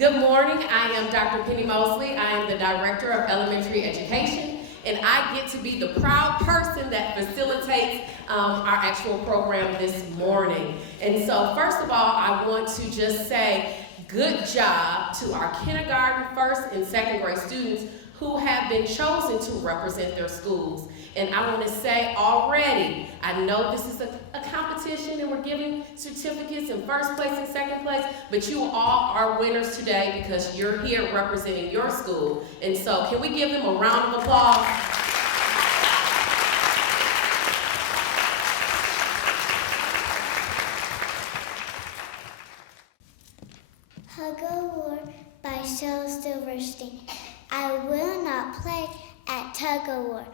Good morning. I am Dr. Penny Mosley. I am the Director of Elementary Education, and I get to be the proud person that facilitates our actual program this morning. And so, first of all, I want to just say good job to our kindergarten, first, and second grade students who have been chosen to represent their schools. And I want to say already, I know this is a competition and we're giving certificates in first place and second place, but you all are winners today because you're here representing your school. And so can we give them a round of applause? Tug-of-War by Shel Silverstein. I will not play at tug-of-war.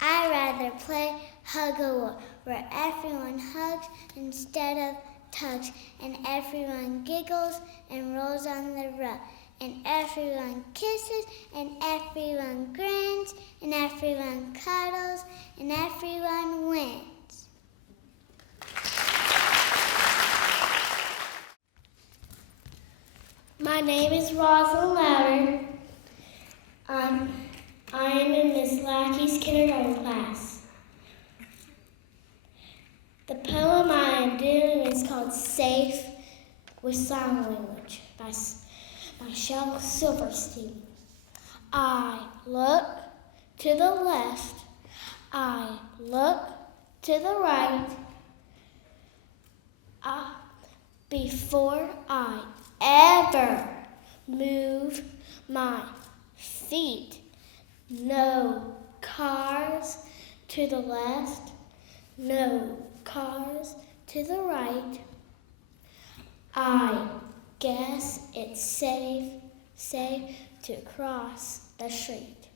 I rather play hug-a-war, where everyone hugs instead of tugs, and everyone giggles and rolls on the rug, and everyone kisses, and everyone grins, and everyone cuddles, and everyone wins. My name is Rosalind Louder. I am in Miss Lackey's kindergarten class. The poem I am doing is called Safe with Sign Language by Shel Silverstein. I look to the left. I look to the right. Before I ever move my feet. No cars to the left, no cars to the right. I guess it's safe to cross the street.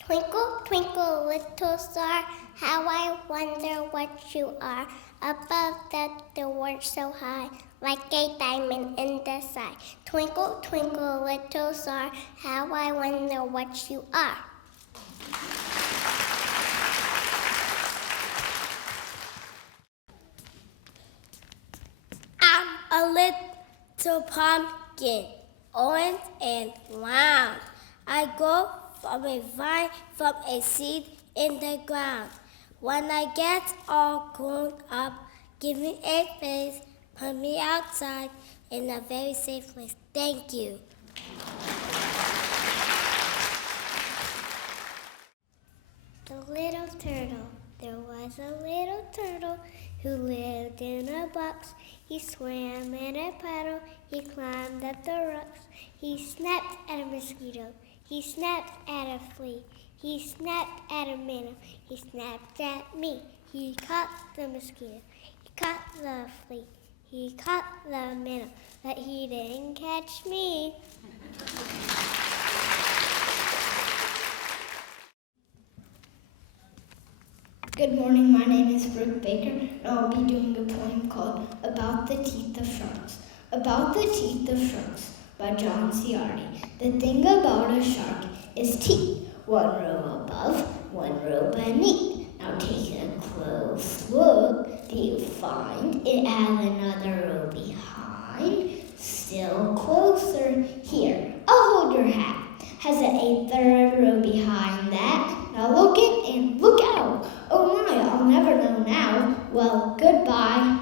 Twinkle, twinkle, little star, how I wonder what you are. Above the world so high, like a diamond in the sky. Twinkle, twinkle, little star, how I wonder what you are. I'm a little pumpkin, orange and round. I grow from a vine, from a seed in the ground. When I get all grown up, give me a face, put me outside in a very safe place. Thank you. The little turtle. There was a little turtle who lived in a box. He swam in a puddle. He climbed up the rocks. He snapped at a mosquito. He snapped at a flea. He snapped at a minnow. He snapped at me. He caught the mosquito. He caught the flea. He caught the minnow. But he didn't catch me. Good morning, my name is Brooke Baker, and I'll be doing a poem called About the Teeth of Sharks. About the Teeth of Sharks by John Ciardi. The thing about a shark is teeth. One row above, one row beneath. Now take a close look. Do you find it has another row behind? Still closer. Here, I'll hold your hat. Has it a third row behind that? Now look in and look out. Oh my, I'll never know now. Well, goodbye.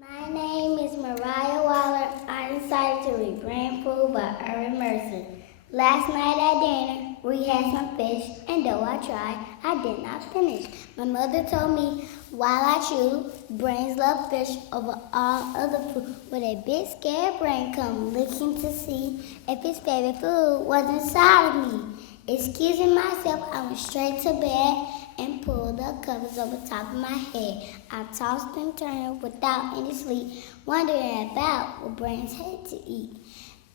My name is Mariah Waller. I decided to read Grand Pool by Irving Mercer. Last night at dinner, we had some fish, and though I tried, I did not finish. My mother told me while I chew, brains love fish over all other food. With a big scared brain come looking to see if his favorite food was inside of me. Excusing myself, I went straight to bed and pulled the covers over top of my head. I tossed and turned without any sleep, wondering about what brains had to eat.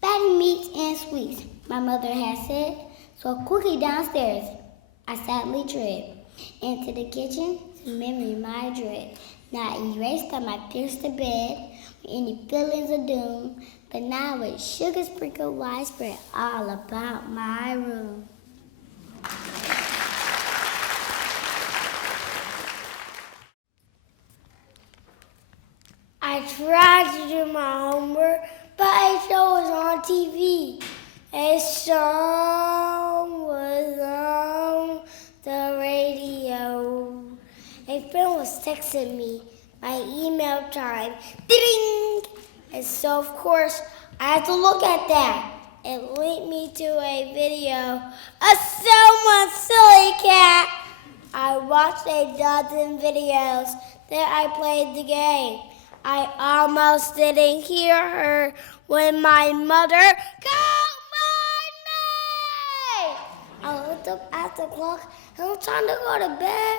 Fatty meats and sweets, my mother had said, so quickly downstairs, I sadly tread into the kitchen to memory my dread. Now erased on my pierced to bed with any feelings of doom, but now with sugar sprinkled widespread all about my room. tried to do my homework, but a show was on TV. A song was on the radio. A friend was texting me my email time. Ding! And so, of course, I had to look at that. It linked me to a video of someone silly cat. I watched a dozen videos. Then I played the game. I almost didn't hear her when my mother called my name. I looked up at the clock and it was time to go to bed.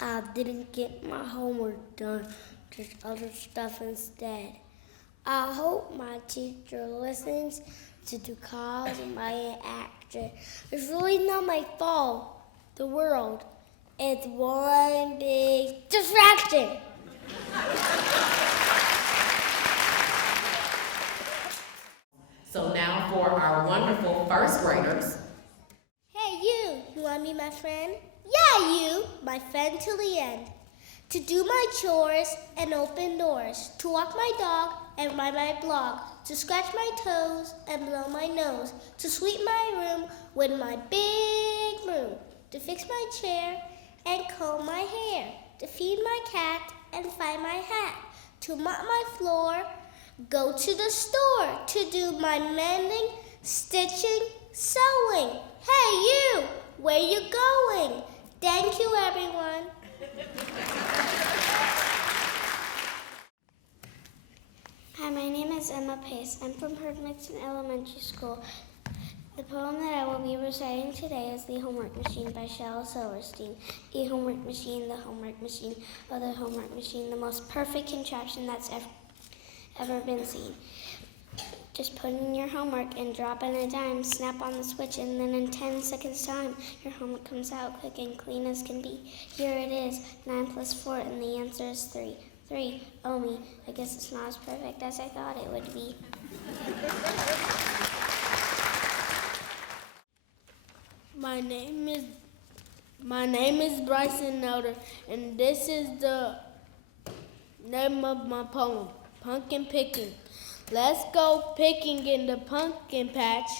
I didn't get my homework done, just other stuff instead. I hope my teacher listens to the cause of my action. It's really not my fault. The world, it's one big distraction. So now for our wonderful first graders. Hey, you want to be my friend? Yeah, you, my friend till the end. To do my chores and open doors, to walk my dog and write my blog, to scratch my toes and blow my nose, to sweep my room with my big broom, to fix my chair and comb my hair, to feed my cat and find my hat, to mop my floor, go to the store, to do my mending, stitching, sewing. Hey, you, where you going? Thank you, everyone. Hi, my name is Emma Pace. I'm from Hermanson Elementary School. The poem that I will be reciting today is The Homework Machine by Shel Silverstein. The homework machine, the homework machine, oh, the homework machine, the most perfect contraption that's ever been seen. Just put in your homework and drop in a dime, snap on the switch, and then in 10 seconds time, your homework comes out quick and clean as can be. Here it is, 9 plus 4, and the answer is 3. 3, oh me, I guess it's not as perfect as I thought it would be. My name is Bryson Elder, and this is the name of my poem, Pumpkin Picking. Let's go picking in the pumpkin patch.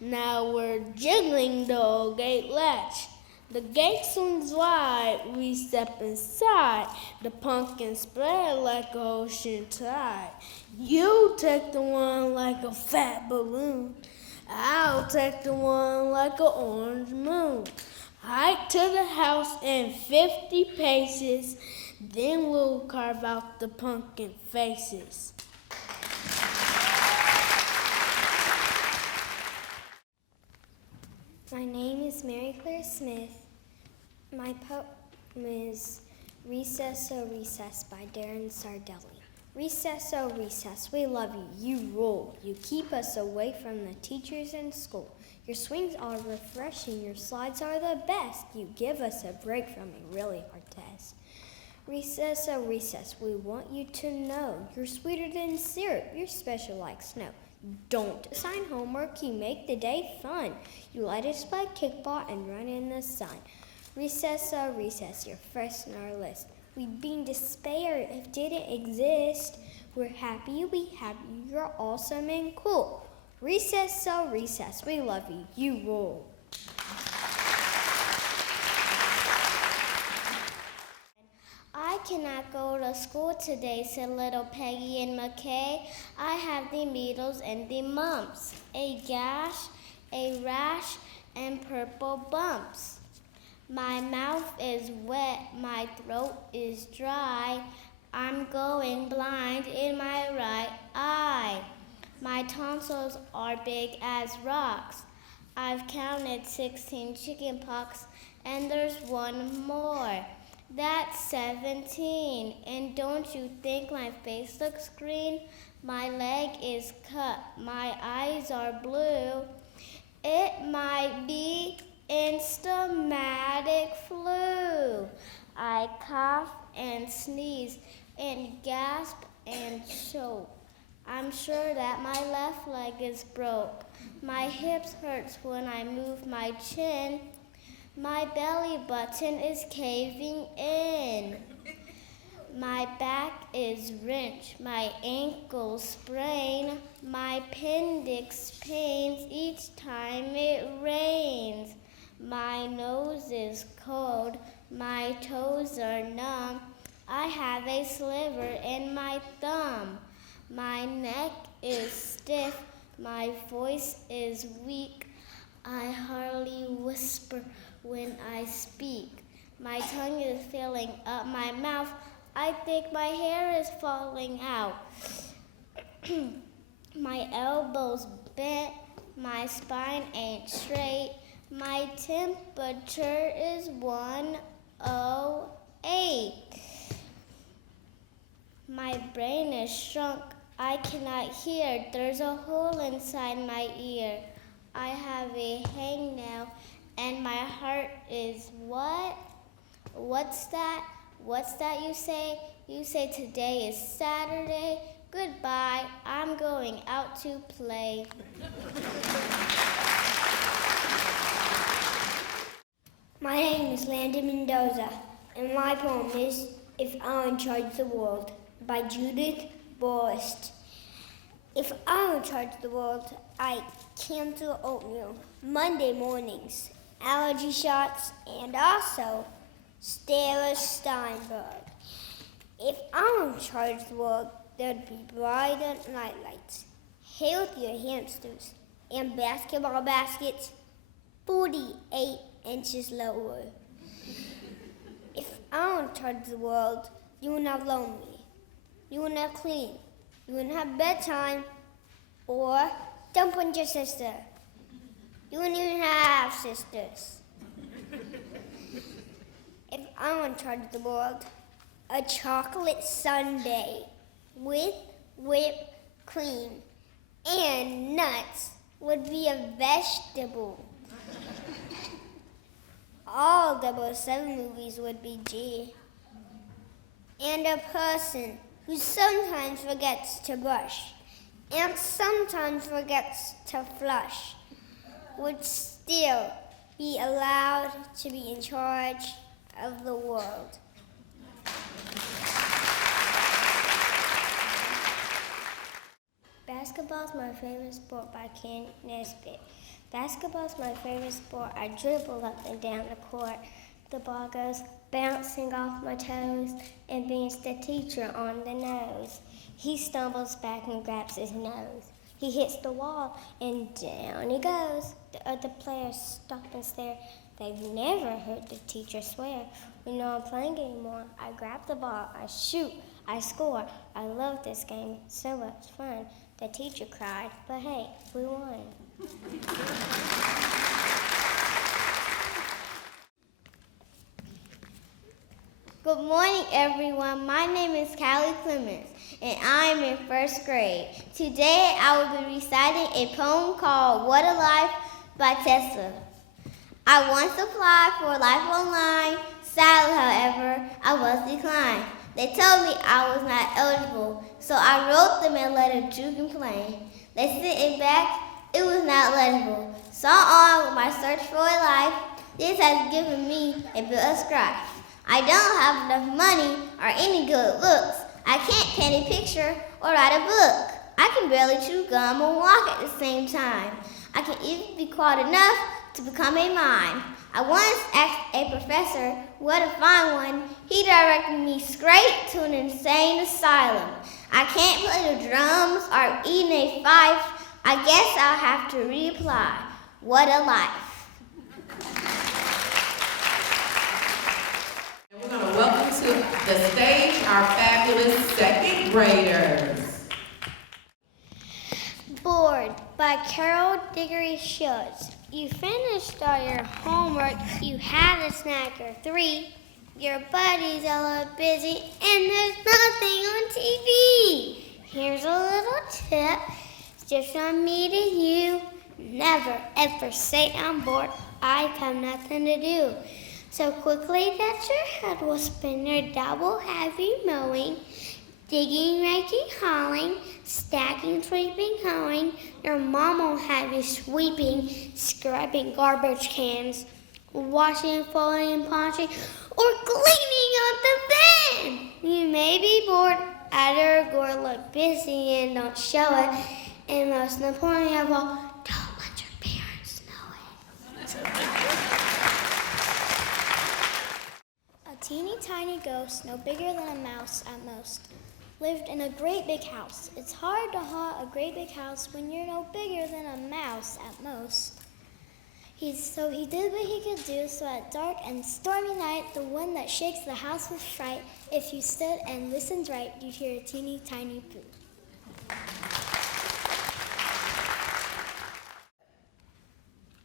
Now we're jiggling the old gate latch. The gate swings wide, we step inside. The pumpkin spread like an ocean tide. You take the one like a fat balloon. I'll take the one like an orange moon. Hike to the house in 50 paces. Then we'll carve out the pumpkin faces. My name is Mary Claire Smith. My poem is Recess, Oh Recess by Darren Sardelli. Recess, oh recess, we love you, you rule. You keep us away from the teachers in school. Your swings are refreshing, your slides are the best. You give us a break from a really hard test. Recess, oh recess, we want you to know. You're sweeter than syrup, you're special like snow. Don't assign homework, you make the day fun. You let us play kickball and run in the sun. Recess, oh recess, you're first on our list. We'd be in despair if it didn't exist. We're happy you be happy, you're awesome and cool. Recess, oh recess, we love you, you rule. I cannot go to school today, said little Peggy and McKay. I have the measles and the mumps, a gash, a rash, and purple bumps. My mouth is wet, my throat is dry. I'm going blind in my right eye. My tonsils are big as rocks. I've counted 16 chicken pox, and there's one more. That's 17. And don't you think my face looks green? My leg is cut, my eyes are blue. It might be instamatic flu. I cough and sneeze and gasp and choke. I'm sure that my left leg is broke. My hips hurts when I move my chin. My belly button is caving in. My back is wrenched, my ankle sprain, my appendix pains each time it rains. My nose is cold, my toes are numb, I have a sliver in my thumb. My neck is stiff, my voice is weak, I hardly whisper when I speak. My tongue is filling up my mouth, I think my hair is falling out. My elbows bent, my spine ain't straight, my temperature is 108. My brain is shrunk, I cannot hear, there's a hole inside my ear. I have a hangnail and my heart is what? What's that? What's that you say? You say today is Saturday. Goodbye, I'm going out to play. My name is Landon Mendoza, and my poem is If Alan Charged the World by Judith Borst. If Alan charged the world, I'd cancel oatmeal, Monday mornings, allergy shots, and also Stella Steinberg. If Alan charged the world, there'd be brighter night lights, healthier hamsters, and basketball baskets 48 inches lower. If Alan charged the world, you wouldn't have lonely, you wouldn't have clean, you wouldn't have bedtime, or don't punch your sister. You wouldn't even have sisters. If Alan charged the world, a chocolate sundae with whipped cream and nuts would be a vegetable. All 007 movies would be G. And a person who sometimes forgets to brush and sometimes forgets to flush would still be allowed to be in charge of the world. Basketball's my favorite sport by Ken Nesbitt. Basketball's my favorite sport. I dribble up and down the court. The ball goes bouncing off my toes and beats the teacher on the nose. He stumbles back and grabs his nose. He hits the wall and down he goes. The other players stop and stare. They've never heard the teacher swear. We know I'm playing anymore. I grab the ball, I shoot, I score. I love this game, so much fun. The teacher cried, but hey, we won. Good morning, everyone. My name is Callie Clemens, and I am in first grade. Today, I will be reciting a poem called What a Life by Tesla. I once applied for Life Online. Sadly, however, I was declined. They told me I was not eligible, so I wrote them a letter to complain. They sent it back. It was not legible. So on with my search for a life. This has given me a bit of strife. I don't have enough money or any good looks. I can't paint a picture or write a book. I can barely chew gum or walk at the same time. I can even be quiet enough to become a mime. I once asked a professor where to find one. He directed me straight to an insane asylum. I can't play the drums or even a fife. I guess I'll have to reapply. What a life. And we're going to welcome to the stage our fabulous second graders. Bored by Carol Diggory Schultz. You finished all your homework, you had a snack or three, your buddies all are busy, and there's nothing on TV. Here's a little tip, it's just from me to you. Never ever say I'm bored, I've got nothing to do. So quickly that your head will spin, your dad will have you mowing, digging, raking, hauling, stacking, sweeping, hoeing. Your mom will have you sweeping, scrubbing garbage cans, washing, folding, and polishing, or cleaning up the bin. You may be bored, either or look busy and don't show it. And most importantly of all, don't let your parents know it. A teeny tiny ghost, no bigger than a mouse at most, lived in a great big house. It's hard to haunt a great big house when you're no bigger than a mouse at most. So he did what he could do, so at dark and stormy night, the one that shakes the house with fright, if you stood and listened right, you'd hear a teeny tiny poo.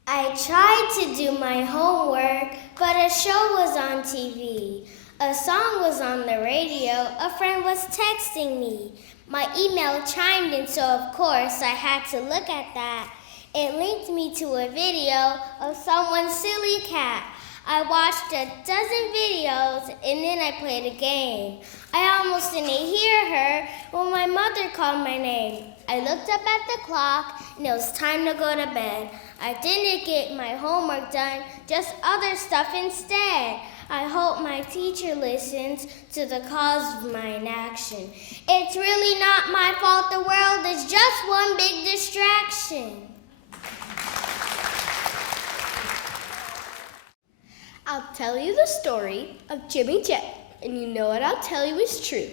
I tried to do my homework, but a show was on TV. A song was on the radio, a friend was texting me. My email chimed in, so of course I had to look at that. It linked me to a video of someone's silly cat. I watched a dozen videos and then I played a game. I almost didn't hear her when my mother called my name. I looked up at the clock and it was time to go to bed. I didn't get my homework done, just other stuff instead. I hope my teacher listens to the cause of my inaction. It's really not my fault, the world is just one big distraction. I'll tell you the story of Jimmy J, and you know what I'll tell you is true.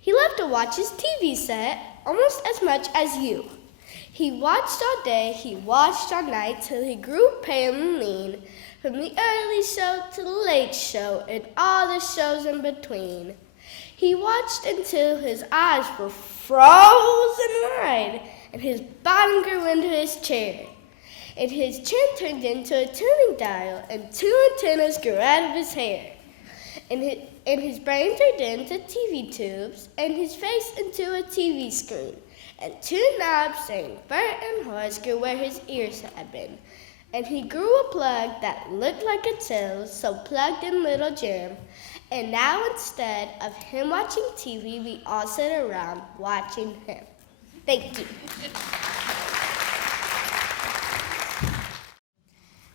He loved to watch his TV set almost as much as you. He watched all day, he watched all night, till he grew pale and lean, from the early show to the late show, and all the shows in between. He watched until his eyes were frozen wide, and his bottom grew into his chair. And his chin turned into a tuning dial, and 2 antennas grew out of his hair. And his brain turned into TV tubes, and his face into a TV screen. And 2 knobs saying Bert and Horace grew where his ears had been. And he grew a plug that looked like a till, so plugged in Little Jim. And now instead of him watching TV, we all sit around watching him. Thank you.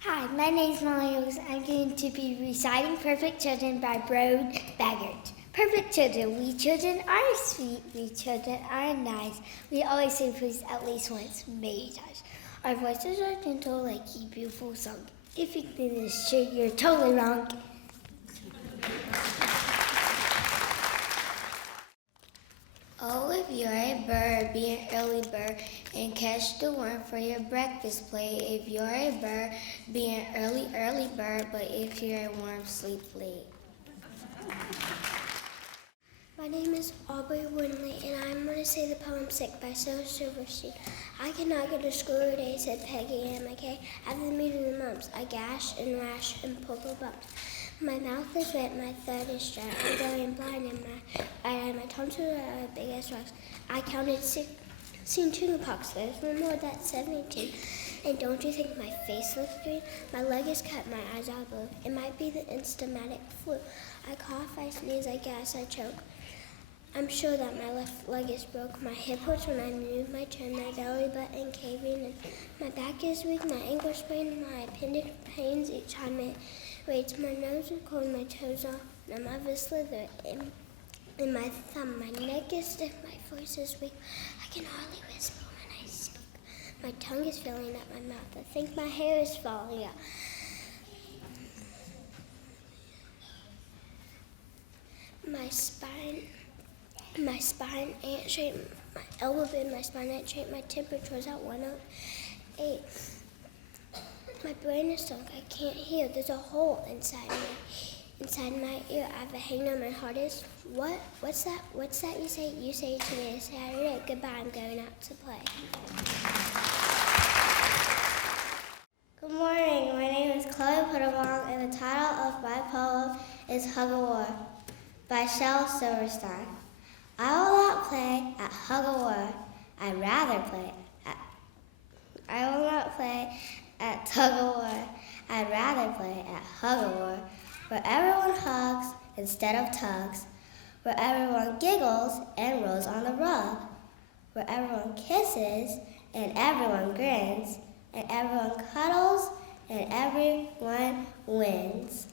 Hi, my name is Molly Oaks. I'm going to be reciting Perfect Children by Brode Baggart. Perfect children, we children are sweet, we children are nice. We always say please at least once, many times. Our voices are gentle like a beautiful song. If you think this is true, you're totally wrong. Oh, if you're a bird, be an early bird and catch the worm for your breakfast plate. If you're a bird, be an early bird, but if you're a worm, sleep late. My name is Aubrey Winley, and I'm going to say the poem Sick by Sarah Silverstein. I cannot go to school today, said Peggy Ann McKay. After the meeting of the mumps, I gash and rash and purple bumps. My mouth is wet, my throat is dry. I'm going blind, and my tonsils are big as rocks. I counted 16 chickenpox. There's one more, that's 17. And don't you think my face looks green? My leg is cut, my eyes are blue. It might be the instamatic flu. I cough, I sneeze, I gas, I choke. I'm sure that my left leg is broke. My hip hurts when I move my chin, my belly button caving in. My back is weak, my ankle sprained, my appendix pains each time it waits. My nose is cold, my toes are numb, my wrist slither in my thumb. My neck is stiff, my voice is weak. I can hardly whisper when I speak. My tongue is filling up my mouth. I think my hair is falling out. My spine ain't straight, my elbow bend, my spine ain't straight, my temperature is at 108. My brain is sunk, I can't hear, there's a hole inside my ear. I have a hangnail, my heart is, what's that you say? You say today is Saturday, goodbye, I'm going out to play. Good morning, my name is Chloe Puttawong, and the title of my poem is Hug a War by Shel Silverstein. I will not play at Hug a War. I'd rather play at. I will not play at Tug a War. I'd rather play at Hug a War, where everyone hugs instead of tugs, where everyone giggles and rolls on the rug, where everyone kisses and everyone grins, and everyone cuddles and everyone wins.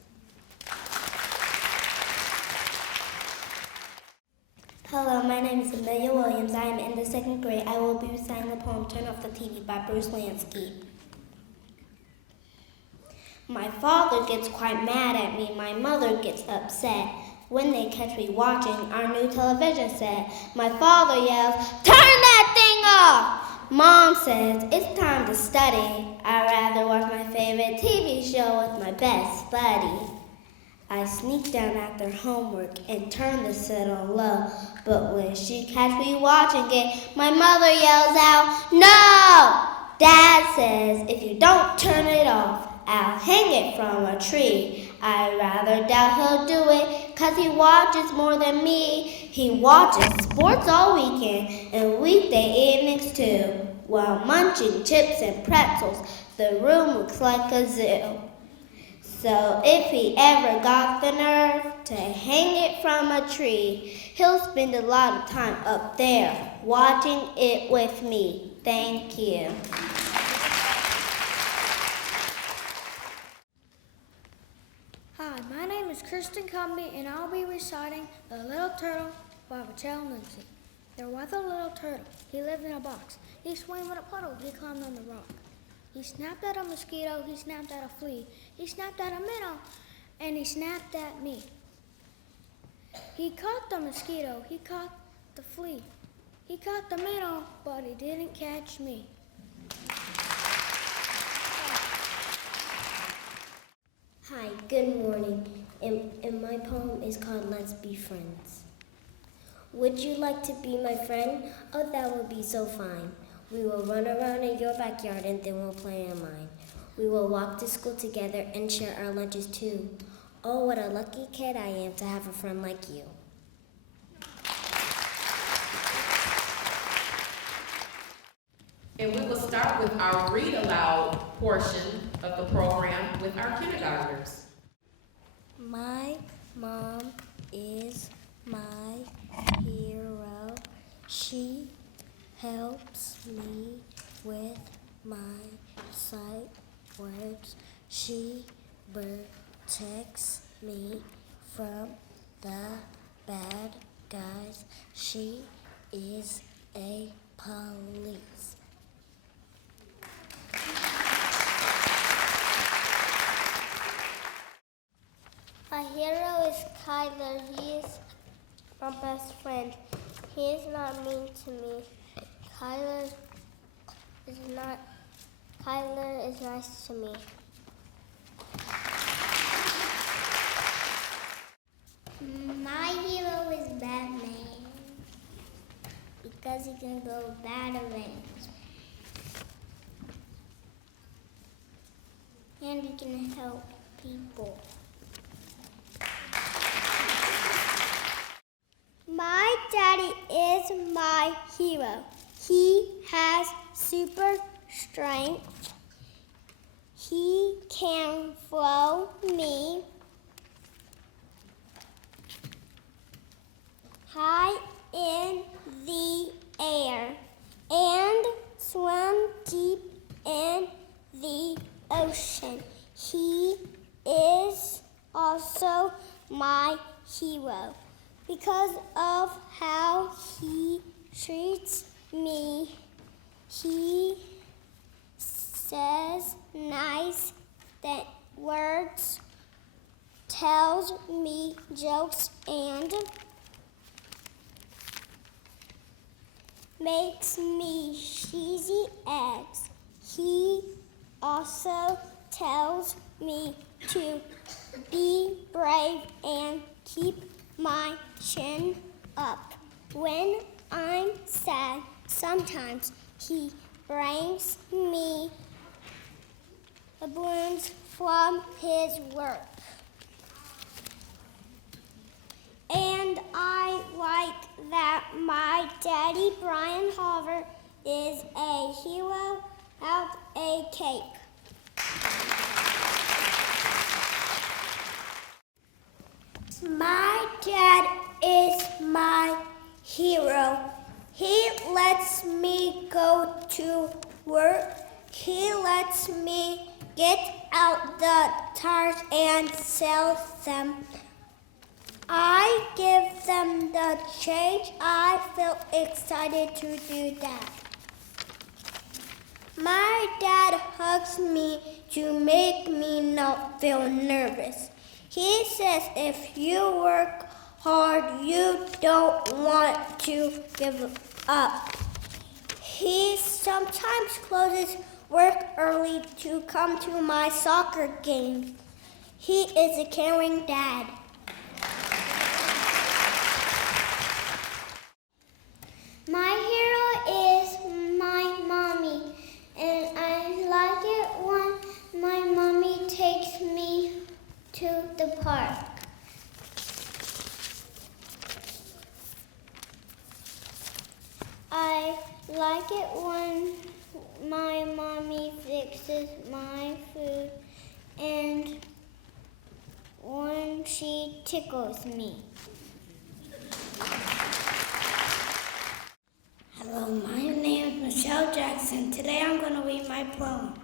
Hello, my name is Amelia Williams. I am in the 2nd grade. I will be reciting the poem Turn Off the TV by Bruce Lansky. My father gets quite mad at me. My mother gets upset when they catch me watching our new television set. My father yells, "Turn that thing off!" Mom says, "It's time to study." I'd rather watch my favorite TV show with my best buddy. I sneak down after homework and turn the set on low. But when she catch me watching it, my mother yells out, "No!" Dad says, "If you don't turn it off, I'll hang it from a tree." I rather doubt he'll do it, 'cause he watches more than me. He watches sports all weekend and weekday evenings too. While munching chips and pretzels, the room looks like a zoo. So if he ever got the nerve to hang it from a tree, he'll spend a lot of time up there watching it with me. Thank you. Hi, my name is Kristen Cumby, and I'll be reciting The Little Turtle by Rachel Lindsay. There was a little turtle. He lived in a box. He swam in a puddle. He climbed on the rock. He snapped at a mosquito. He snapped at a flea. He snapped at a minnow, and he snapped at me. He caught the mosquito. He caught the flea. He caught the minnow, but he didn't catch me. Hi, good morning, and my poem is called Let's Be Friends. Would you like to be my friend? Oh, that would be so fine. We will run around in your backyard and then we'll play in mine. We will walk to school together and share our lunches too. Oh, what a lucky kid I am to have a friend like you. And we will start with our read aloud portion of the program with our kindergartners. My mom is my hero. She helps me with my sight words. She protects me from the bad guys. She is a police. My hero is Kyler. He is my best friend. He is not mean to me. Kyler is nice to me. My hero is Batman because he can go Batarang. And he can help people. My daddy is my hero. He has super strength. He can throw me high in the air and swim deep in the ocean. He is also my hero because of how he treats me. He says nice words, tells me jokes, and makes me cheesy eggs. He also tells me to be brave and keep my chin up. When I'm sad, sometimes he brings me the balloons from his work. And I like that my daddy, Brian Hover, is a hero of a cape. My dad is my hero. He lets me go to work. He lets me get out the tires and sell them. I give them the change. I feel excited to do that. My dad hugs me to make me not feel nervous. He says if you work hard, you don't want to give up. He sometimes closes work early to come to my soccer games. He is a caring dad. My hero is my mommy, and I like it when my mommy takes me to the park. I like it when my mommy fixes my food and when she tickles me. Hello, my name is Michelle Jackson. Today I'm going to read my poem.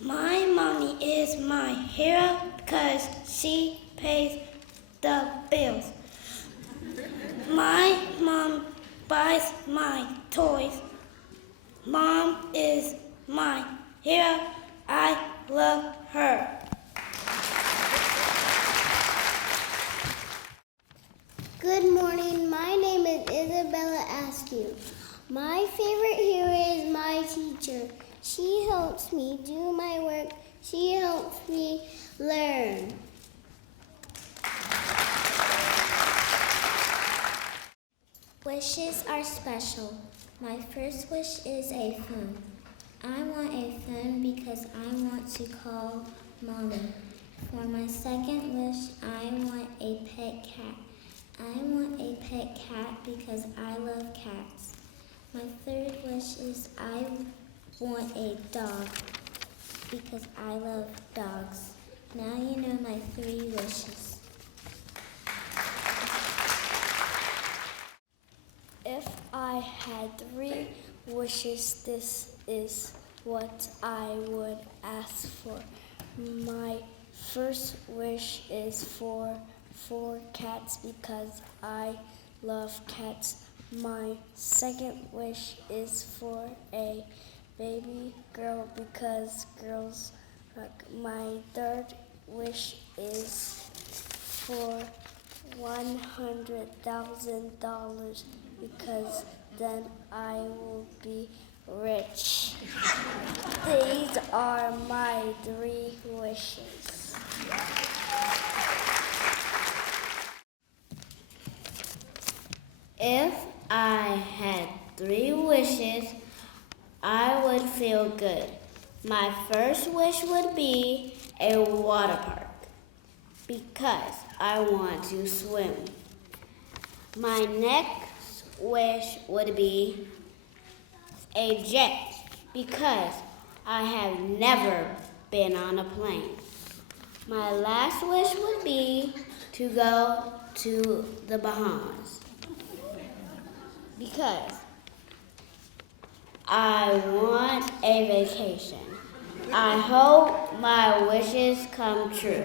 My mommy is my hero because she pays the bills. My mom buys my toys. Mom is my hero. I love her. Good morning, my name is Isabella Askew. My favorite hero is my teacher. She helps me do my work. She helps me learn. Wishes are special. My first wish is a phone. I want a phone because I want to call Mommy. For my second wish, I want a pet cat. I want a pet cat because I love cats. My third wish is I want a dog because I love dogs. Now you know my 3 wishes. If I had 3 wishes, this is what I would ask for. My first wish is for 4 cats because I love cats. My second wish is for a baby girl because girls rock. My third wish is for $100,000 because then I will be rich. These are my 3 wishes. If I had 3 wishes, I would feel good. My first wish would be a water park because I want to swim. My next wish would be a jet because I have never been on a plane. My last wish would be to go to the Bahamas because I want a vacation. I hope my wishes come true.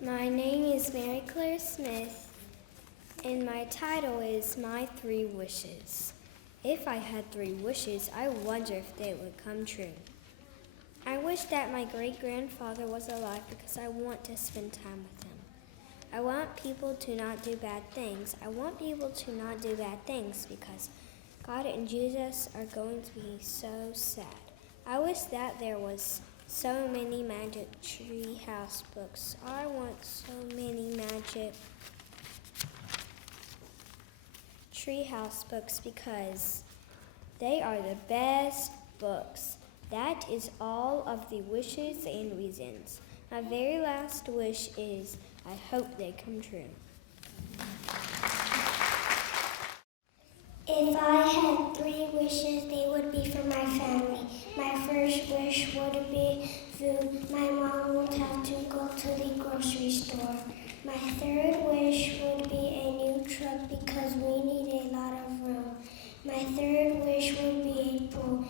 My name is Mary Claire Smith, and my title is My 3 Wishes. If I had 3 wishes, I wonder if they would come true. I wish that my great-grandfather was alive because I want to spend time with him. I want people to not do bad things. I want people to not do bad things because God and Jesus are going to be so sad. I wish that there was so many magic tree house books. I want so many magic tree house books because they are the best books. That is all of the wishes and reasons. My very last wish is I hope they come true. If I had 3 wishes, they would be for my family. My first wish would be food. My mom would have to go to the grocery store. My third wish would be a new truck because we need a lot of room. My third wish would be a pool.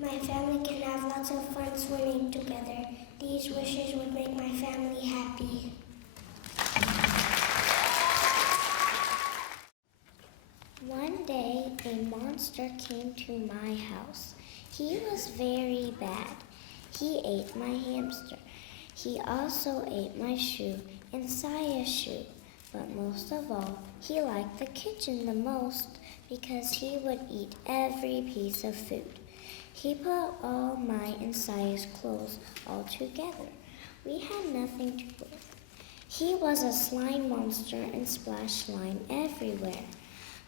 My family can have lots of fun swimming together. These wishes would make my family happy. One day, a monster came to my house. He was very bad. He ate my hamster. He also ate my shoe and Saya's shoe. But most of all, he liked the kitchen the most because he would eat every piece of food. He put all my and Saya's clothes all together. We had nothing to wear. He was a slime monster and splashed slime everywhere.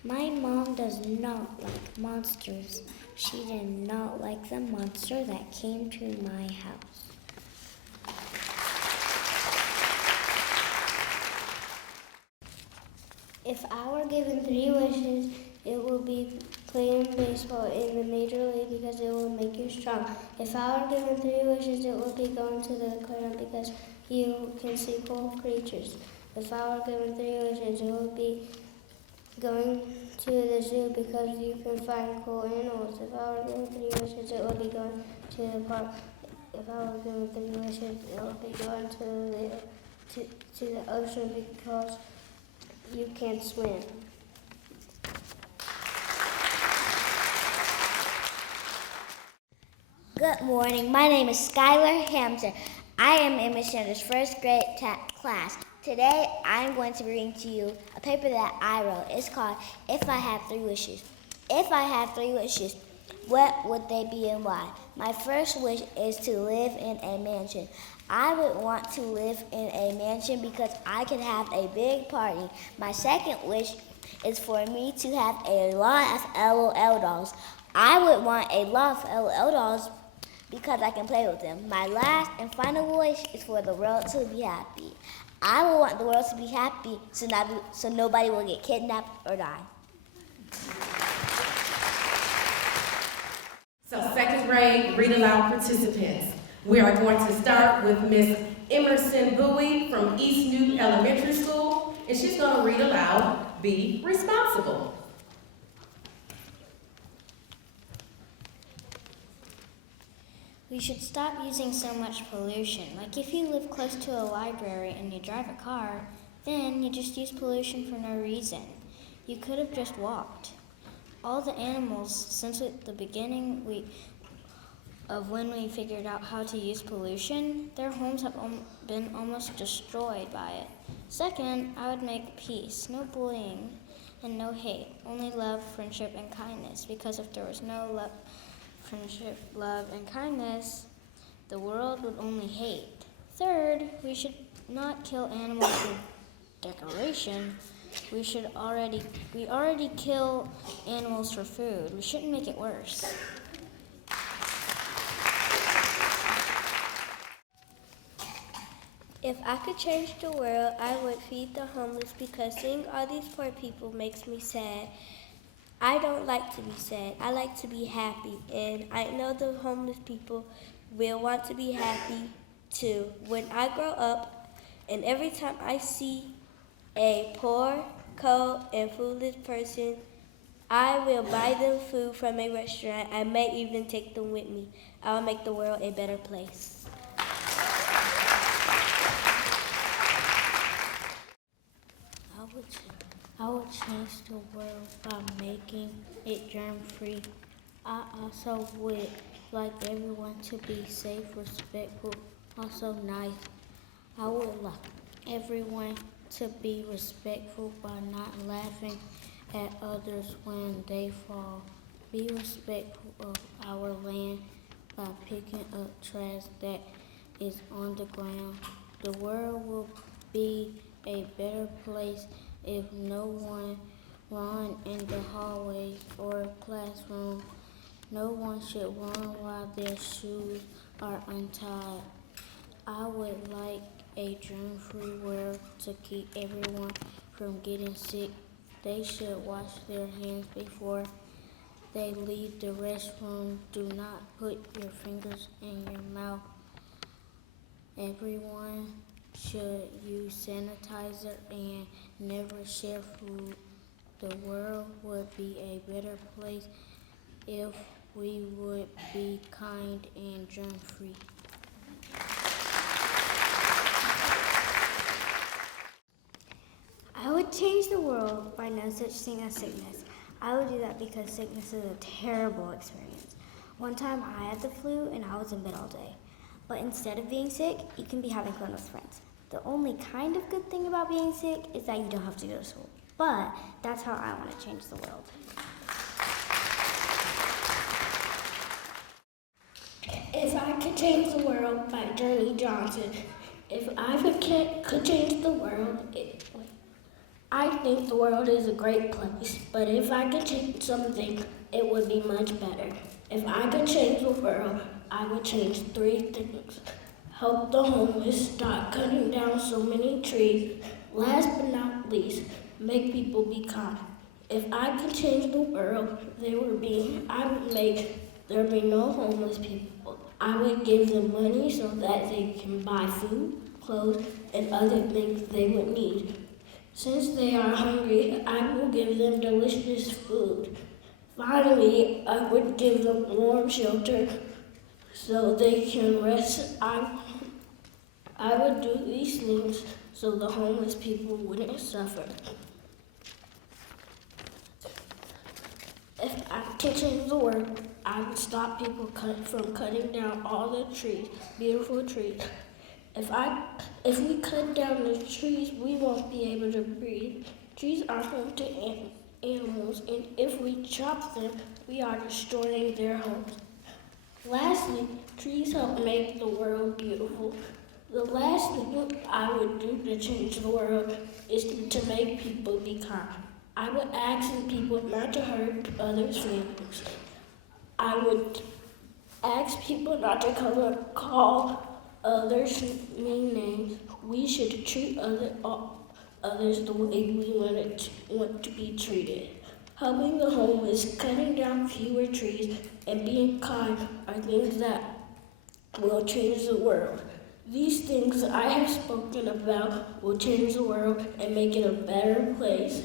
My mom does not like monsters. She did not like the monster that came to my house. If I were given 3 wishes, it will be playing baseball in the major league because it will make you strong. If I were given 3 wishes, it would be going to the aquarium because you can see cool creatures. If I were given 3 wishes, it would be going to the zoo because you can find cool animals. If I were given 3 wishes, it would be going to the park. If I were given 3 wishes, it would be going to the ocean because you can swim. Good morning. My name is Skylar Hamzer. I am in Miss Sanders' first grade class. Today, I'm going to bring to you a paper that I wrote. It's called If I Have 3 Wishes. If I have 3 wishes, what would they be and why? My first wish is to live in a mansion. I would want to live in a mansion because I can have a big party. My second wish is for me to have a lot of LOL dolls. I would want a lot of LOL dolls because I can play with them. My last and final wish is for the world to be happy. I would want the world to be happy so nobody will get kidnapped or die. So second grade read aloud participants. We are going to start with Miss Emerson Bowie from East Newton Elementary School, and she's going to read aloud, Be Responsible. We should stop using so much pollution. Like if you live close to a library and you drive a car, then you just use pollution for no reason. You could have just walked. All the animals, since the beginning when we figured out how to use pollution, their homes have been almost destroyed by it. Second, I would make peace, no bullying and no hate, only love, friendship, and kindness, because if there was no love, friendship, love, and kindness, the world would only hate. Third, we should not kill animals for decoration. We already kill animals for food. We shouldn't make it worse. If I could change the world, I would feed the homeless because seeing all these poor people makes me sad. I don't like to be sad. I like to be happy. And I know the homeless people will want to be happy too. When I grow up, and every time I see a poor, cold, and foodless person, I will buy them food from a restaurant. I may even take them with me. I'll make the world a better place. I would change the world by making it germ-free. I also would like everyone to be safe, respectful, also nice. I would like everyone to be respectful by not laughing at others when they fall. Be respectful of our land by picking up trash that is on the ground. The world will be a better place if no one run in the hallways or classroom. No one should run while their shoes are untied. I would like a germ-free world to keep everyone from getting sick. They should wash their hands before they leave the restroom. Do not put your fingers in your mouth. Everyone should use sanitizer and never share food. The world would be a better place if we would be kind and germ-free. I would change the world by no such thing as sickness. I would do that because sickness is a terrible experience. One time I had the flu and I was in bed all day. But instead of being sick, you can be having fun with friends. The only kind of good thing about being sick is that you don't have to go to school. But that's how I want to change the world. If I Could Change the World by Journey Johnson. If I could change the world, I think the world is a great place, but if I could change something, it would be much better. If I could change the world, I would change 3 things. Help the homeless, stop cutting down so many trees. Last but not least, make people be kind. If I could change the world, I would make there be no homeless people. I would give them money so that they can buy food, clothes, and other things they would need. Since they are hungry, I will give them delicious food. Finally, I would give them warm shelter so they can rest. I would do these things so the homeless people wouldn't suffer. If I could change the world, I would stop people from cutting down all the trees, beautiful trees. If we cut down the trees, we won't be able to breathe. Trees are home to animals, and if we chop them, we are destroying their homes. Lastly, trees help make the world beautiful. The last thing I would do to change the world is to make people be kind. I would ask people not to hurt others' feelings. I would ask people not to call others mean names. We should treat others the way we want to be treated. Helping the homeless, cutting down fewer trees, and being kind are things that will change the world. These things I have spoken about will change the world and make it a better place.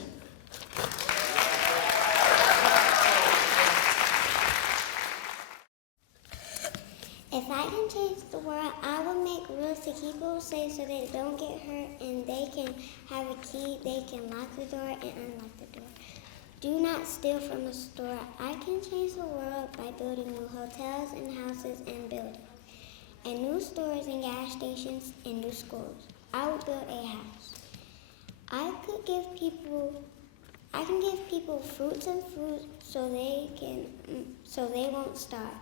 If I can change the world, I will make rules to keep people safe so they don't get hurt and they can have a key, they can lock the door and unlock the door. Do not steal from the store. I can change the world by building new hotels and houses and buildings, and new stores and gas stations and new schools. I will build a house. I can give people fruits and food so they won't starve.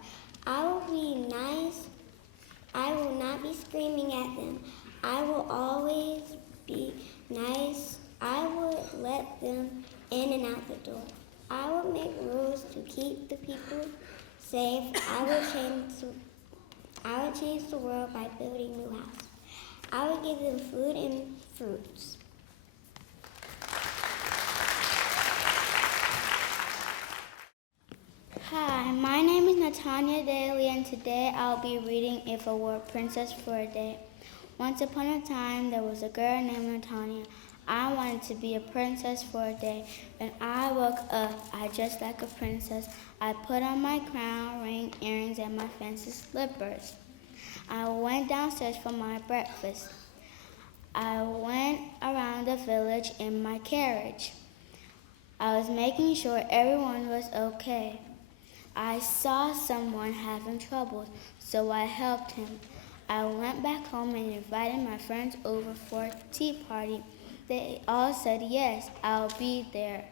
I will be nice. I will not be screaming at them. I will always be nice. I will let them in and out the door. I will make rules to keep the people safe. I will change the world by building new houses. I will give them food and fruits. Hi, my name is Natanya Daly, and today I'll be reading If I Were a Princess for a Day. Once upon a time, there was a girl named Natanya. I wanted to be a princess for a day. When I woke up, I dressed like a princess. I put on my crown, ring, earrings, and my fancy slippers. I went downstairs for my breakfast. I went around the village in my carriage. I was making sure everyone was okay. I saw someone having trouble, so I helped him. I went back home and invited my friends over for a tea party. They all said yes, I'll be there.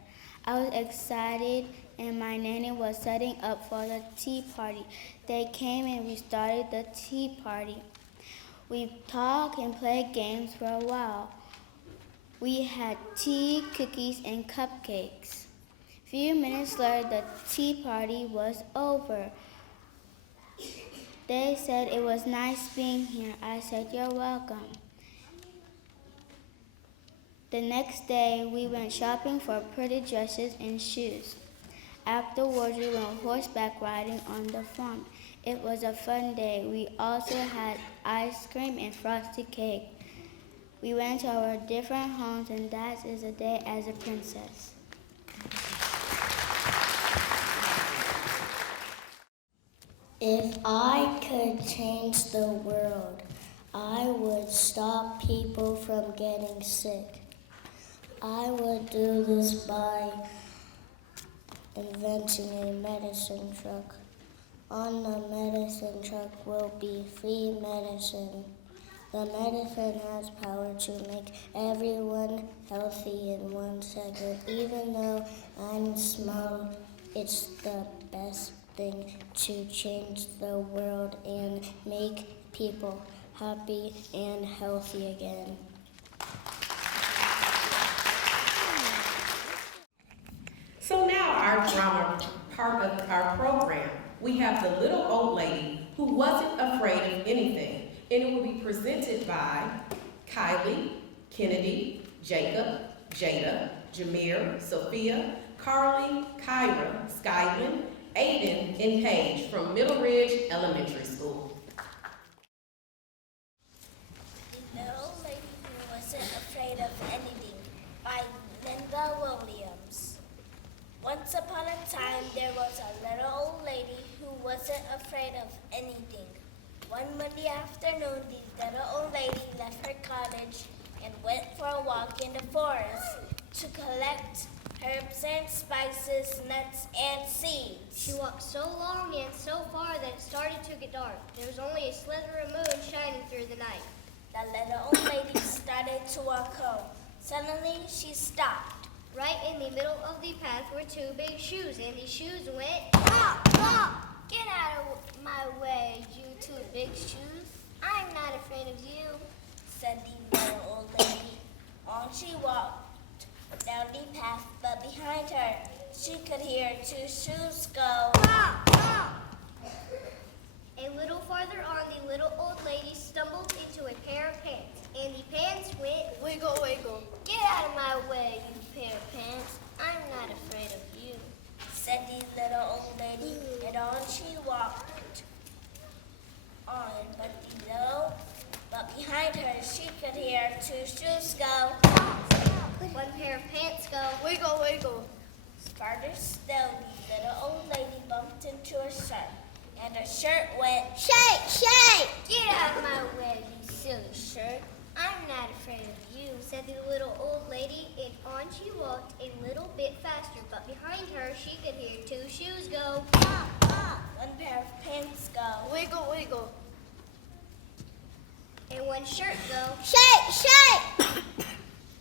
I was excited and my nanny was setting up for the tea party. They came and we started the tea party. We talked and played games for a while. We had tea, cookies, and cupcakes. A few minutes later, the tea party was over. They said it was nice being here. I said, you're welcome. The next day, we went shopping for pretty dresses and shoes. Afterwards, we went horseback riding on the farm. It was a fun day. We also had ice cream and frosted cake. We went to our different homes, and that is a day as a princess. If I could change the world, I would stop people from getting sick. I would do this by inventing a medicine truck. On the medicine truck will be free medicine. The medicine has power to make everyone healthy in 1 second. Even though I'm small, it's the best thing to change the world and make people happy and healthy again. So now our drama part of our program, we have the little old lady who wasn't afraid of anything, and it will be presented by Kylie, Kennedy, Jacob, Jada, Jameer, Sophia, Carly, Kyra, Skylin, Aiden, and Paige from Middle Ridge Elementary School. The Little Lady Who Wasn't Afraid of Anything by Linda Williams. Once upon a time, there was a little old lady who wasn't afraid of anything. One Monday afternoon, the little old lady left her cottage and went for a walk in the forest to collect herbs and spices, nuts and seeds. She walked so long and so far that it started to get dark. There was only a slither of moon shining through the night. The little old lady started to walk home. Suddenly, she stopped. Right in the middle of the path were two big shoes, and the shoes went, Stop! Stop! Get out of my way, you two big shoes. I'm not afraid of you, said the little old lady. On she walked down the path, but behind her, she could hear two shoes go, Stop! Stop! A little farther on, the little old lady stumbled into a pair of pants, and the pants went, wiggle, wiggle. Get out of my way, you pair of pants. I'm not afraid of you, said the little old lady, and on she walked on, but behind her she could hear two shoes go, One pair of pants go, wiggle, wiggle. Farther still, the little old lady bumped into her shirt, and her shirt went, Shake, shake! Get out of my way, you silly shirt. I'm not afraid of you, Said the little old lady, and on she walked a little bit faster, but behind her she could hear two shoes go, One pair of pants go, wiggle, wiggle. And one shirt go, Shake, shake!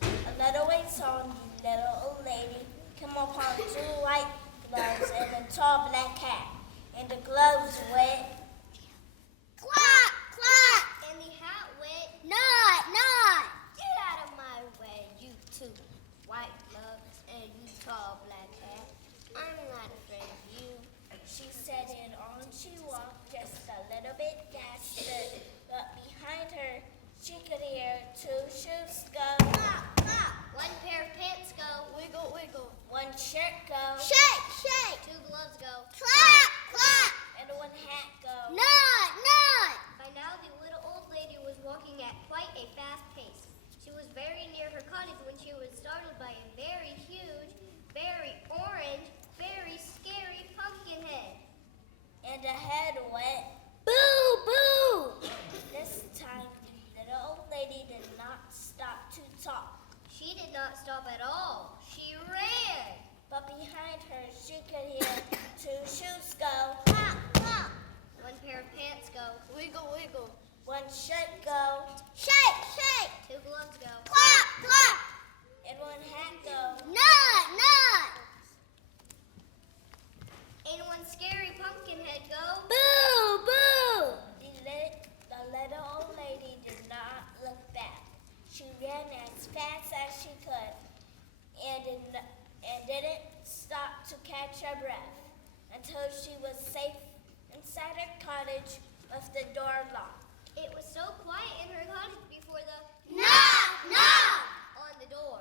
A little ways on, the little old lady came upon two white gloves and a tall black hat, and the gloves went, Clap, clap! and the hat went, Not, not! Get out of my way, you two white gloves and you tall black hat. I'm not afraid of you, she said, and on she walked just a little bit faster, but behind her she could hear two shoes go, one pair of pants go, wiggle, wiggle. one shirt go, Shake, shake! Two gloves go. Clap, clap! and one hat go. Not, not! By now, the little old lady was walking at quite a fast pace. She was very near her cottage when she was startled by a very huge, very orange, very scary pumpkin head. And the head went, Boo, boo! this time the little old lady did not stop to talk, She did not stop at all. She ran. but behind her she could hear two shoes go, One pair of pants go, wiggle, wiggle. one shirt go, Shake, shake! Two gloves go. Clap, clap! and one hat go. Not, not! And one scary pumpkin head go. Boo, boo! The little old lady did not look back. She ran as fast as she could and didn't stop to catch her breath until she was safe inside her cottage with the door locked. It was so quiet in her cottage before the Knock, knock! on the door.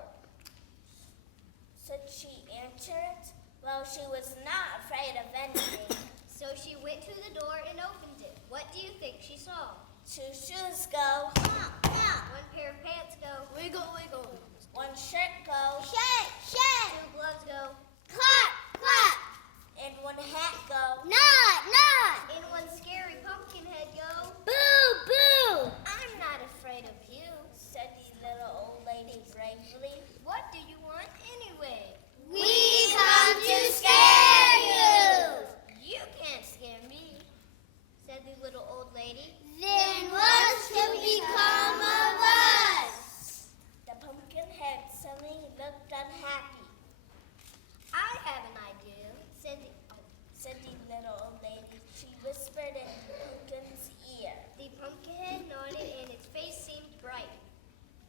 Should she answer it? Well, she was not afraid of anything. So she went to the door and opened it. What do you think she saw? Two shoes go, One pair of pants go, wiggle, wiggle. one shirt go, Shake, shake! Two gloves go, Clap, clap! and one hat go. Not, not! and one said the little old lady. Then what's to become of us? The pumpkin head suddenly looked unhappy. I have an idea, said the little old lady. She whispered in the pumpkin's ear. The pumpkin head nodded and its face seemed bright.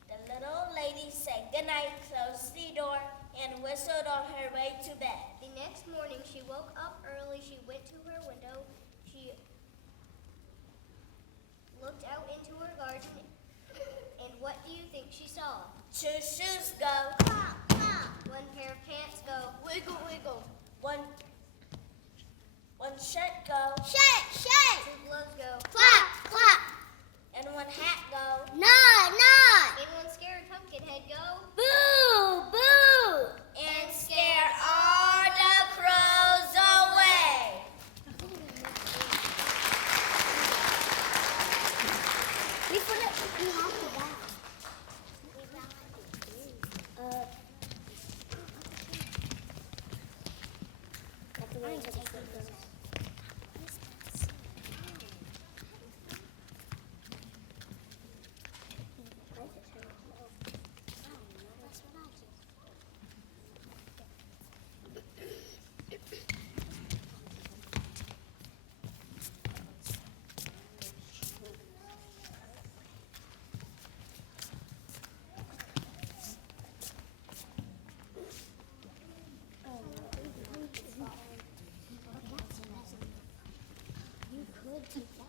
The little old lady said goodnight, closed the door, and whistled on her way to bed. The next morning she woke up early. She went to her window. She looked out into her garden, and what do you think she saw? Two shoes go pop, pop. One pair of pants go wiggle, wiggle. One shirt go Shake, shake. two gloves go Clap, clap. and one hat go Nod, nod. and one scared pumpkin head go Boo, boo. and scare all the crows away. We have to bow.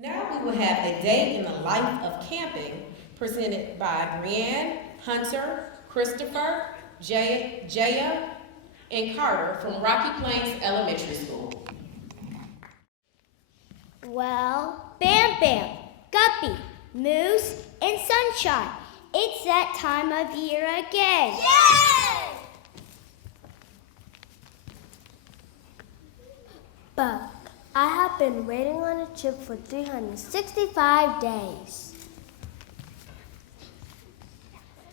Now we will have a day in the life of camping presented by Brianne, Hunter, Christopher, Jaya, and Carter from Rocky Plains Elementary School. Well, Bam Bam, Guppy, Moose, and Sunshine, it's that time of year again. Yay! Buck, I have been waiting on a chip for 365 days.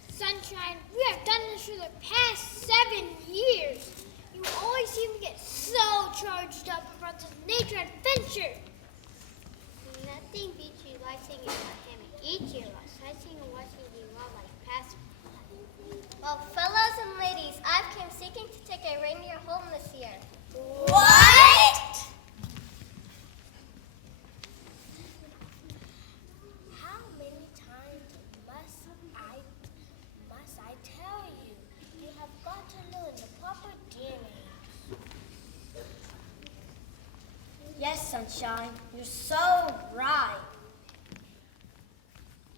Sunshine, we have done this for the past 7 years. You always seem to get so charged up about this nature adventure. Nothing beats relaxing in a hammock each year, sightseeing and watching the wildlife pass by. Well, fellows and ladies, I've come seeking to take a reindeer home this year. What? How many times must I tell you? You have got to learn the proper DNA. Yes, Sunshine, you're so right.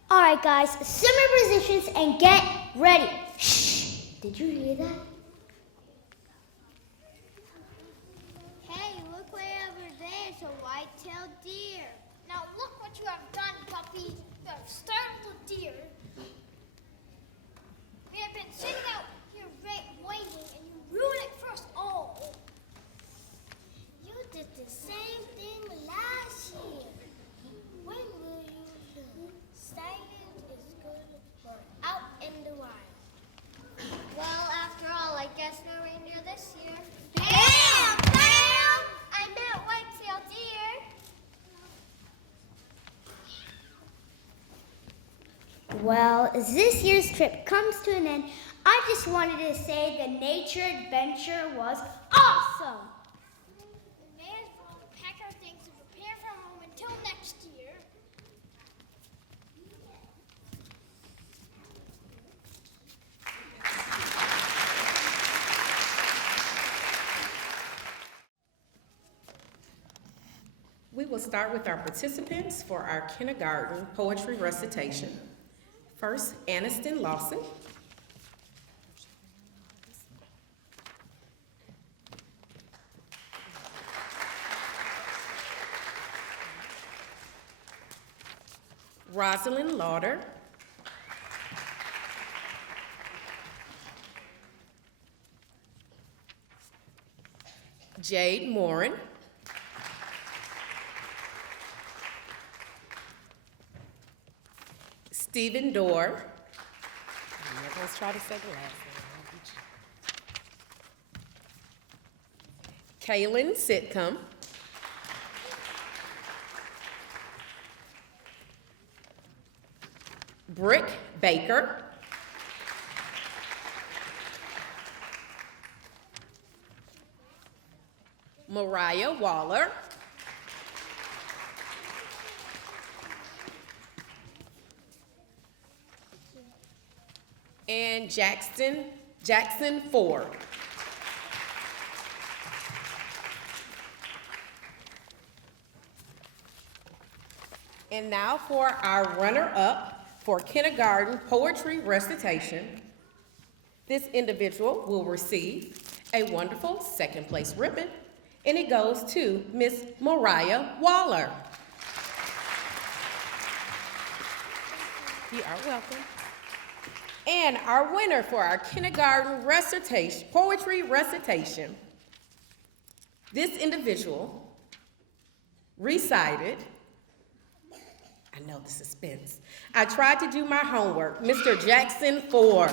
All right, guys, summer positions and get ready. Shh! Did you hear that? Hey, look way over there. It's a white-tailed deer. Now look what you have done, Guppy. You have startled the deer. We have been sitting out here waiting, and you ruined it for us all. You did the same thing last year. When will you learn? Silence is good for out in the wild. Well, after all, I guess no reindeer this year. Bam! Bam! I meant white-tailed deer. Well, as this year's trip comes to an end, I just wanted to say the nature adventure was awesome. We may as well pack our things and prepare for home until next year. We will start with our participants for our kindergarten poetry recitation. First, Aniston Lawson. Rosalind Lauder. Jade Morin. Stephen Dorr. Let's try to say the last name. Kaylin Sitcom. Brick Baker. Mariah Waller. And Jackson Ford. And now for our runner-up for kindergarten poetry recitation. This individual will receive a wonderful second place ribbon, and it goes to Miss Mariah Waller. You are welcome. And our winner for our kindergarten poetry recitation, this individual recited, I know the suspense, I tried to do my homework, Mr. Jackson Ford.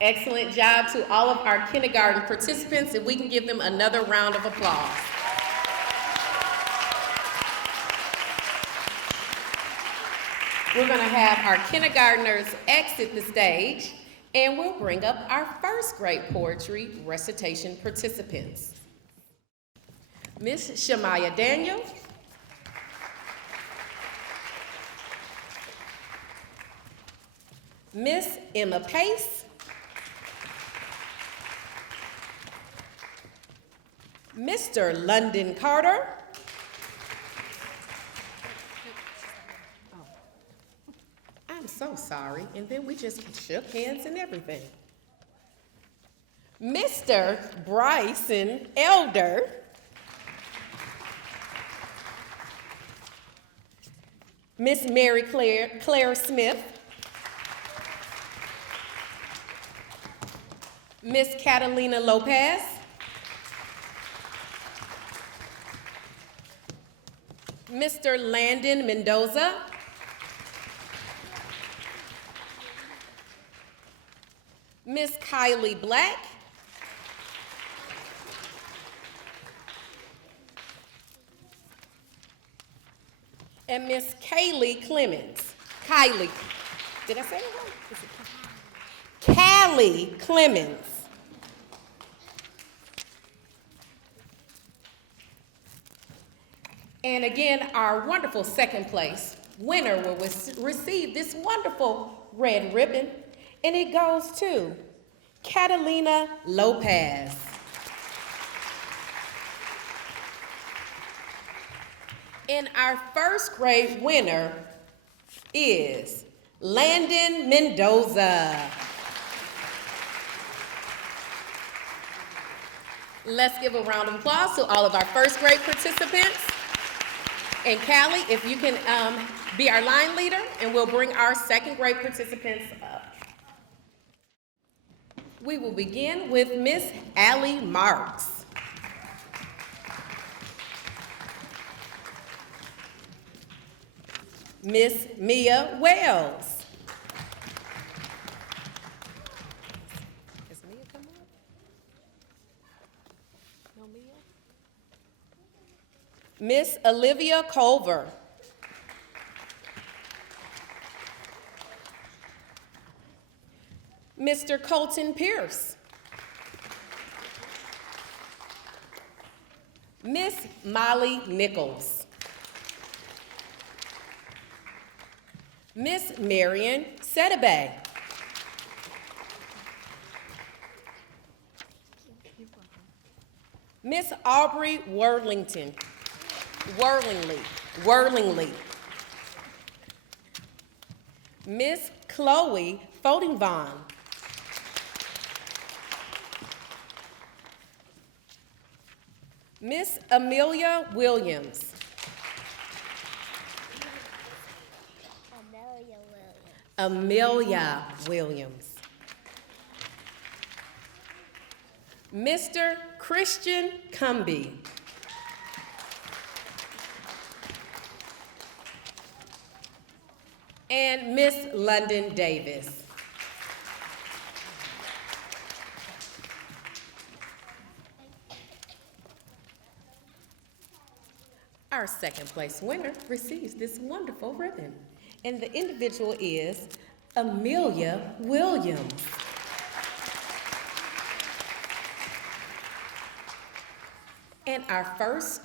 Excellent job to all of our kindergarten participants, and we can give them another round of applause. We're going to have our kindergartners exit the stage, and we'll bring up our first grade poetry recitation participants. Miss Shamaya Daniel, Miss Emma Pace, Mr. London Carter, I'm so sorry, and then we just shook hands and everything. Mr. Bryson Elder, Miss Mary Claire Smith, Miss Catalina Lopez, Mr. Landon Mendoza, Miss Kylie Black, and Miss Kaylee Clemens. Kylie, did I say it right? Callie Clemens. And again, our wonderful second place winner will receive this wonderful red ribbon, and it goes to Catalina Lopez. And our first grade winner is Landon Mendoza. Let's give a round of applause to all of our first grade participants. And Callie, if you can be our line leader, and we'll bring our second grade participants up. We will begin with Miss Allie Marks. Miss Mia Wells. Has Mia come up? No Mia? Miss Olivia Culver. Mr. Colton Pierce. Miss Molly Nichols. Miss Marion Sedabay. Miss Aubrey Worlingly. Miss Chloe Fodingvon. Miss Amelia Williams. Amelia Williams. Mr. Christian Cumby. And Miss London Davis. Our second place winner receives this wonderful ribbon, and the individual is Amelia Williams. And our first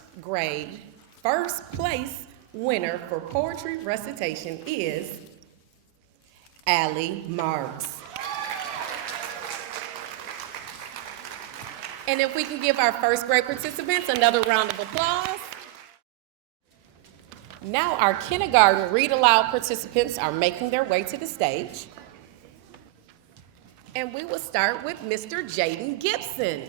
place winner for poetry recitation is Allie Marks. And if we can give our first grade participants another round of applause. Now our kindergarten read aloud participants are making their way to the stage. And we will start with Mr. Jaden Gibson.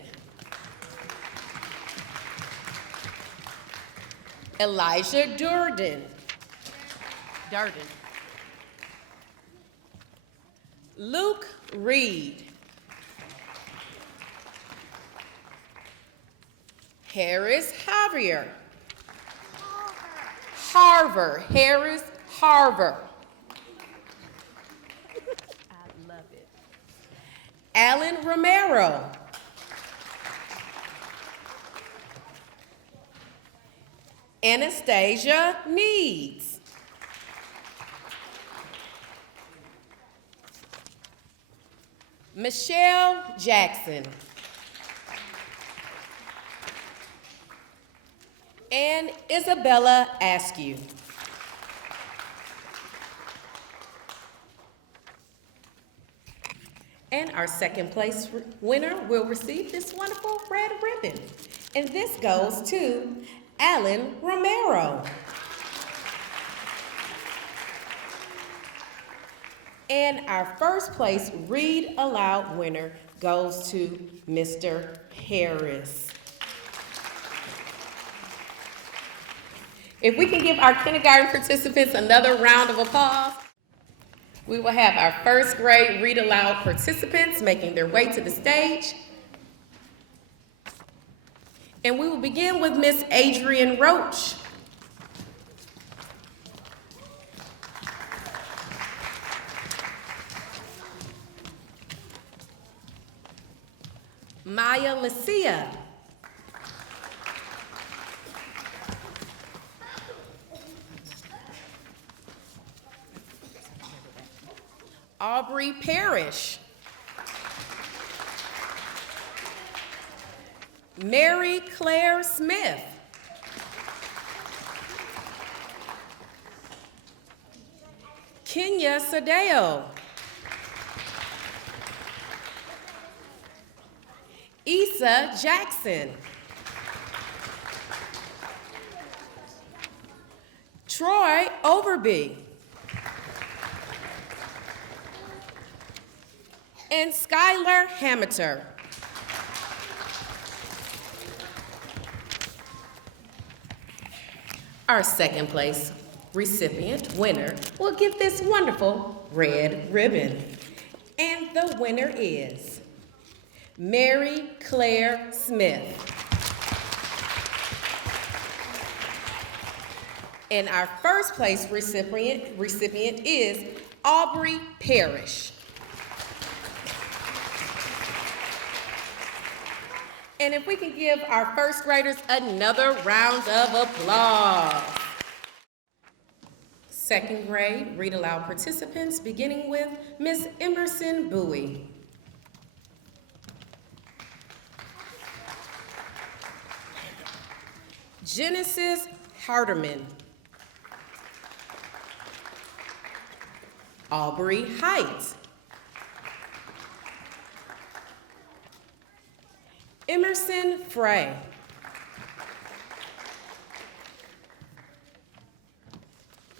Elijah Durden. Luke Reed. Harris Javier. Harris Harver. I love it. Alan Romero. Anastasia Needs. Michelle Jackson. And Isabella Askew. And our second place winner will receive this wonderful red ribbon. And this goes to Alan Romero. And our first place read aloud winner goes to Mr. Harris. If we can give our kindergarten participants another round of applause, we will have our first grade read aloud participants making their way to the stage. And we will begin with Miss Adrienne Roach. Maya Lucia. Aubrey Parrish. Mary Claire Smith. Kenya Sadeo. Issa Jackson. Troy Overby. And Skylar Hamilton. Our second place recipient winner will get this wonderful red ribbon. And the winner is Mary Claire Smith. And our first place recipient is Aubrey Parrish. And if we can give our first graders another round of applause. Second grade read aloud participants, beginning with Ms. Emerson Bowie. Genesis Hardeman. Aubrey Height. Emerson Frey.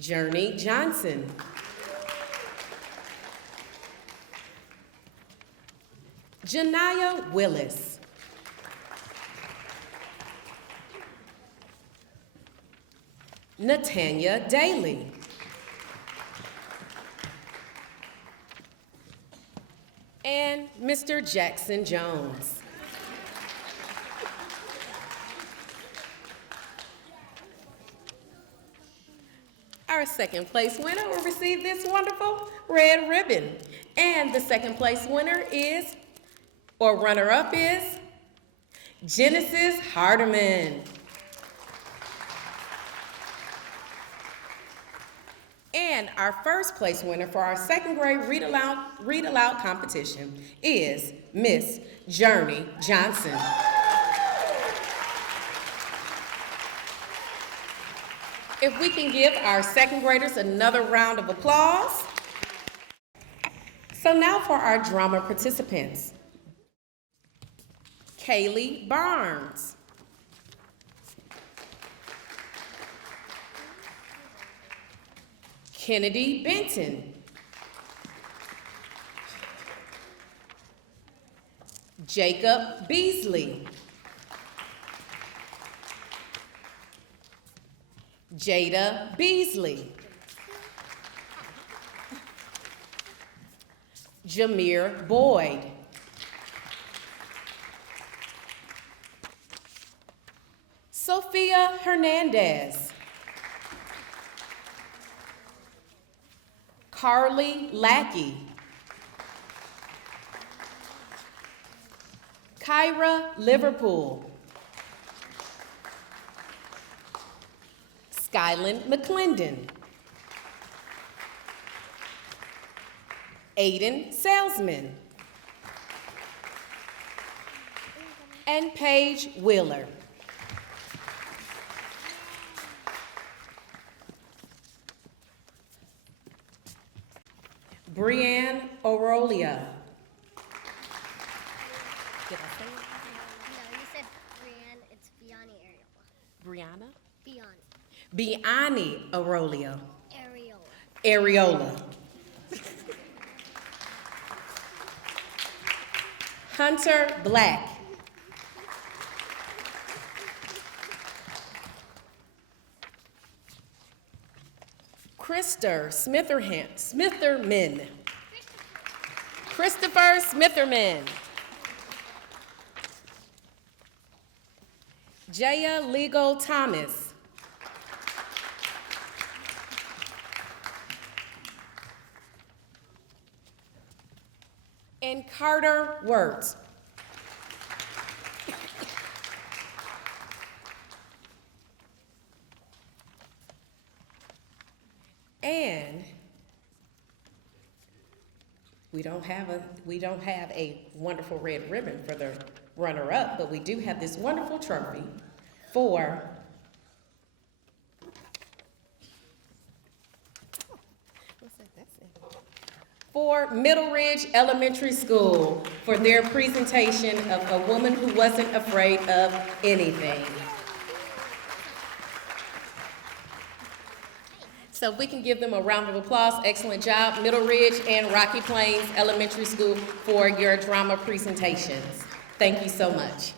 Journey Johnson. Janiyah Willis. Natanya Daly. And Mr. Jackson Jones. Our second place winner will receive this wonderful red ribbon. And the second place winner is, or runner-up is, Genesis Hardeman. And our first place winner for our second grade read aloud competition is Miss Journey Johnson. If we can give our second graders another round of applause. So now for our drama participants. Kaylee Barnes. Kennedy Benton. Jacob Beasley. Jada Beasley. Jameer Boyd. Sophia Hernandez. Carly Lackey. Kyra Liverpool. Skyland McClendon. Aiden Salesman. And Paige Wheeler. Brianne Orolia. Did I say it? No, you said Brianne. It's Biani Ariola. Brianna? Biani. Biani Orolia. Ariola. Areola. Hunter Black. Krister Smitherman. Christopher Smitherman. Jaya Legal Thomas. And Carter Wirtz. And we don't have a wonderful red ribbon for the runner-up, but we do have this wonderful trophy for Middle Ridge Elementary School for their presentation of A Woman Who Wasn't Afraid of Anything. So if we can give them a round of applause. Excellent job, Middle Ridge and Rocky Plains Elementary School, for your drama presentations. Thank you so much.